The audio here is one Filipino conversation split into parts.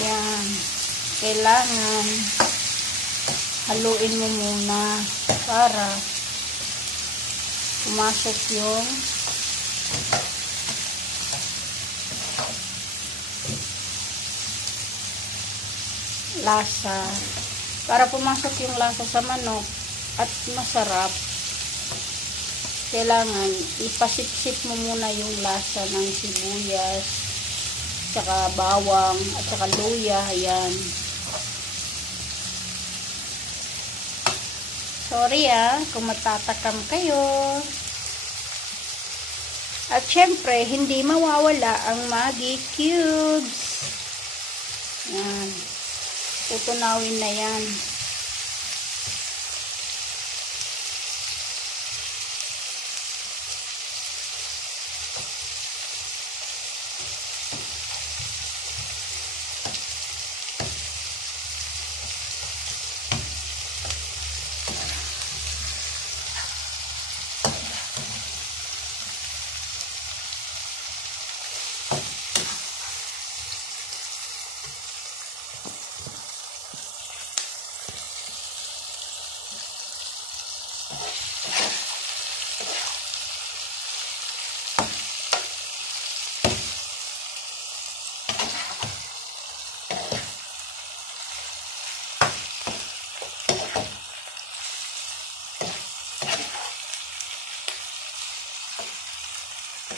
Yan. Kailangan haluin mo muna para pumasok yung lasa. Para pumasok yung lasa sa manok at masarap, kailangan ipasipsip mo muna yung lasa ng sibuyas, tsaka bawang, at tsaka luya. Ayan. Sorry kung matatakam kayo. At syempre, hindi mawawala ang Maggi Cubes. Yan. Tutunawin na yan.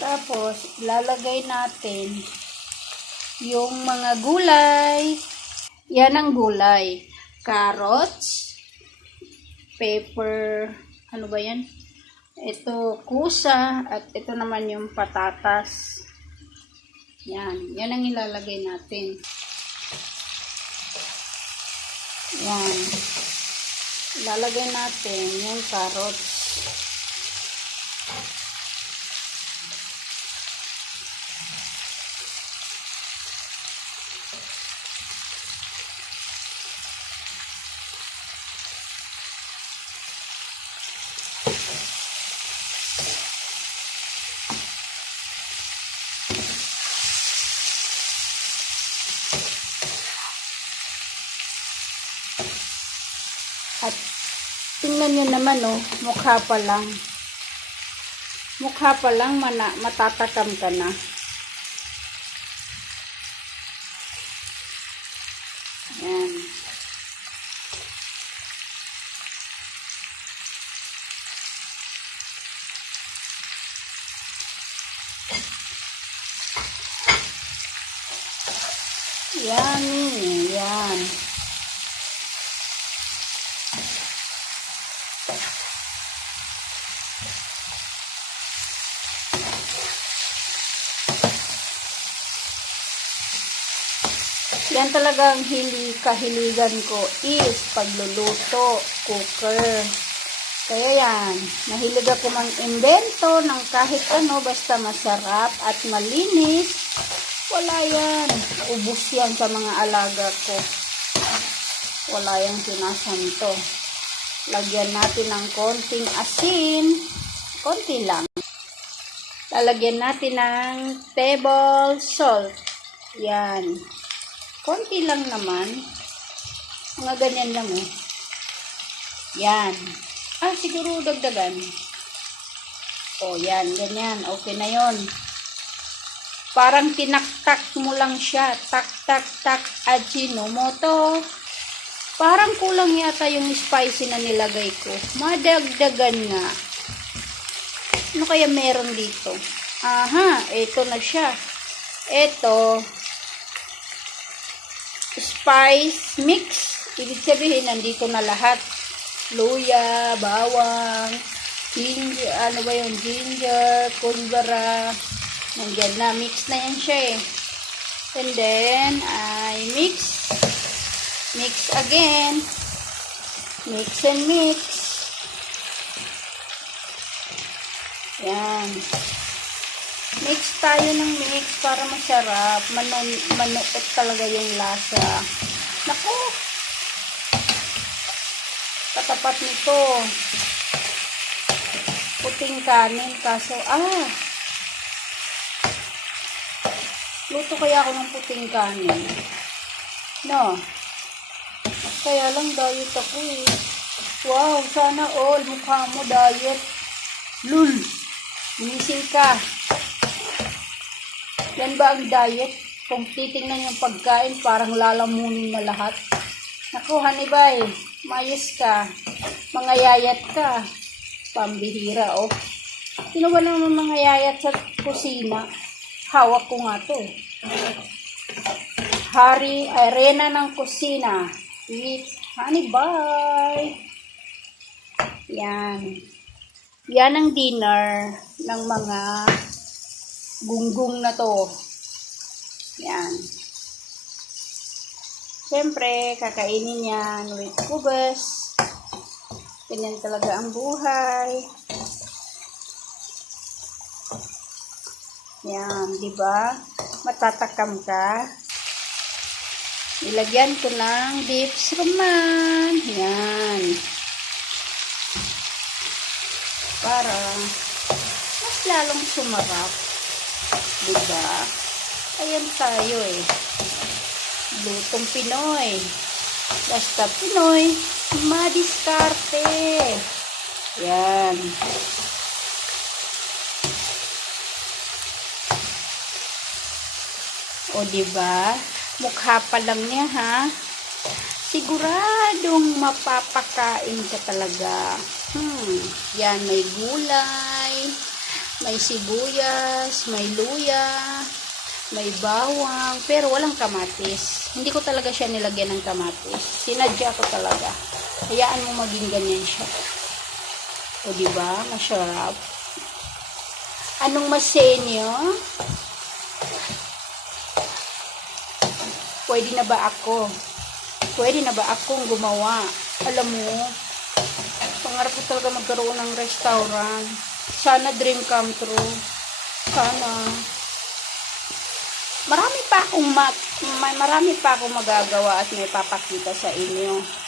Tapos, ilalagay natin yung mga gulay. Yan ang gulay. Carrots, pepper, ano ba yan? Ito, kusa, at ito naman yung patatas. Yan. Yan ang ilalagay natin. Yan. Ilalagay natin yung carrots. At tingnan nyo naman, mukha pa lang. Mukha pa lang, matatakam ka na. Ayan. Yummy. Yan. Yan talagang kahiligan ko is pagluluto, cooker. Kaya yan, nahilig ako mang-invento ng kahit ano, basta masarap at malinis. Wala yan. Ubus yan sa mga alaga ko. Wala yung sinasanto. Lagyan natin ng konting asin. Konti lang. Lalagyan natin ng table salt. Yan. Konti lang naman. Mga ganyan lang Yan. Siguro dagdagan. Yan. Ganyan. Okay na yon. Parang tinaktak mo lang siya. Tak, tak, tak. Ajinomoto. Parang kulang yata yung spicy na nilagay ko. Madagdagan nga. Ano kaya meron dito? Ito na siya. Ito. Spice mix. Ibig sabihin, nandito na lahat. Luya, bawang, ginger, ginger, kumbara. Nandiyan na, mix na yan siya And then, I mix again. Mix and mix. Yan. Mix tayo ng mix para masarap. Manuot talaga yung lasa. Naku! Katapat nito. Puting kanin. Kaso, luto kaya ako ng puting kanin. No? Kaya lang diet ako eh. Wow, sana all. Mukha mo diet. Lul. Gumising ka. Yan ba ang diet? Kung titingnan yung pagkain, parang lalamunin na lahat. Naku, Hanibay, mayos ka. Mga yayat ka. Pambihira, oh. Sino ba naman mga yayat sa kusina? Hawak ko nga to. Arena ng kusina. With Hanibay. Yan. Yan ang dinner ng mga gunggong na to. Yan. Siyempre, kakainin yan with kubas. Ganyan talaga ang buhay. Yan, di ba? Matatakam ka. Ilagyan ko ng beef ramen. Yan. Para mas lalong sumarap. Di ba? Ayan tayo eh. Lutong Pinoy. Basta Pinoy, madiskarte. Yan. O diba? Mukha pa lang niya ha. Siguradong mapapakain ka talaga. Yan, may gulay, may sibuyas, may luya, may bawang, pero walang kamatis. Hindi ko talaga siya nilagyan ng kamatis. Sinadya ko talaga. Hayaan mo maging ganyan siya. O diba? Masarap. Anong masenyo? Pwede na ba ako? Pwede na ba akong gumawa? Alam mo, pangarap ko talaga magkaroon ng restaurant. Sana dream come true. Sana. Marami pa akong magagawa at may papakita sa inyo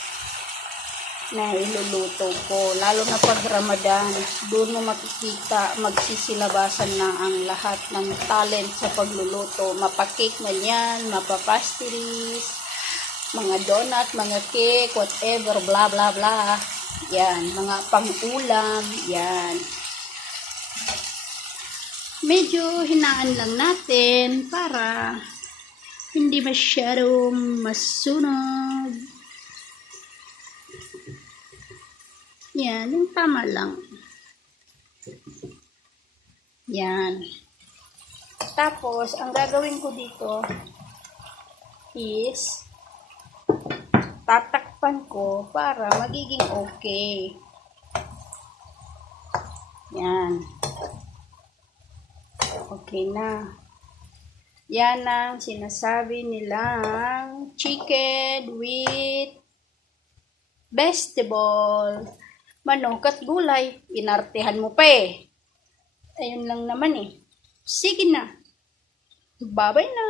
na iluluto ko. Lalo na pag Ramadan, doon mo makikita, magsisilabasan na ang lahat ng talent sa pagluluto. Mapakake man yan, mapapastries, mga donut, mga cake, whatever, blah blah blah. Yan, mga pang-ulam, yan. Medyo hinaan lang natin para hindi masyadong masunog. Yan, yung tama lang. Yan. Tapos, ang gagawin ko dito is tatakpan ko para magiging okay. Yan. Okay na. Yan ang sinasabi nilang chicken with vegetable. Manok at gulay. Inartehan mo pa eh. Ayun lang naman eh. Sige na. Bye-bye na.